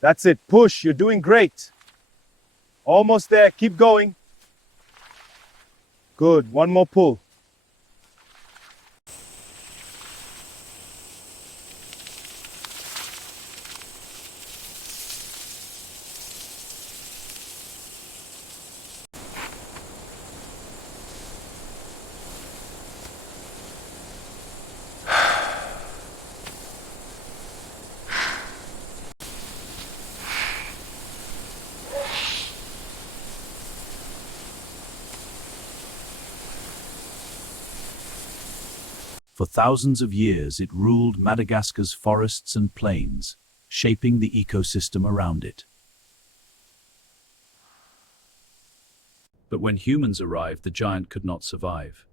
That's it. Push. You're doing great. Almost there. Keep going. Good. One more pull. For thousands of years, it ruled Madagascar's forests and plains, shaping the ecosystem around it. But when humans arrived, the giant could not survive.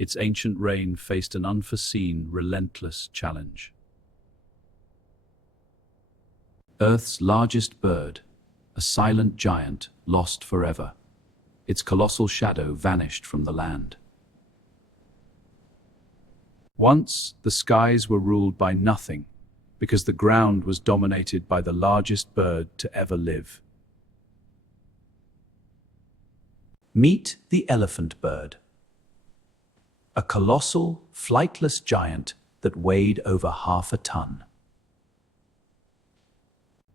Its ancient reign faced an unforeseen, relentless challenge. Earth's largest bird, a silent giant, lost forever. Its colossal shadow vanished from the land. Once, the skies were ruled by nothing, because the ground was dominated by the largest bird to ever live. Meet the elephant bird, a colossal, flightless giant that weighed over 1/2 ton.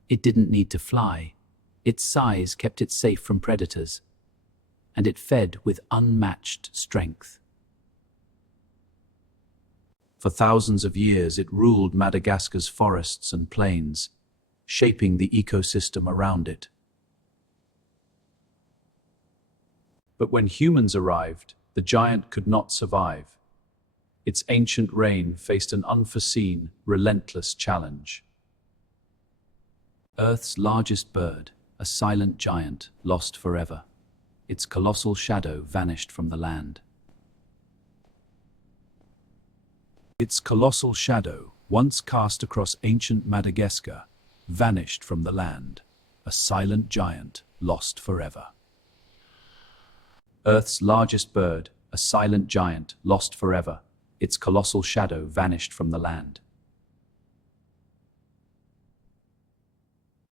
It didn't need to fly. Its size kept it safe from predators, and it fed with unmatched strength. For thousands of years, it ruled Madagascar's forests and plains, shaping the ecosystem around it. But when humans arrived, the giant could not survive. Its ancient reign faced an unforeseen, relentless challenge. Earth's largest bird, a silent giant, lost forever. Its colossal shadow vanished from the land. Its colossal shadow, once cast across ancient Madagascar, vanished from the land, a silent giant lost forever. Earth's largest bird, a silent giant lost forever. Its colossal shadow vanished from the land.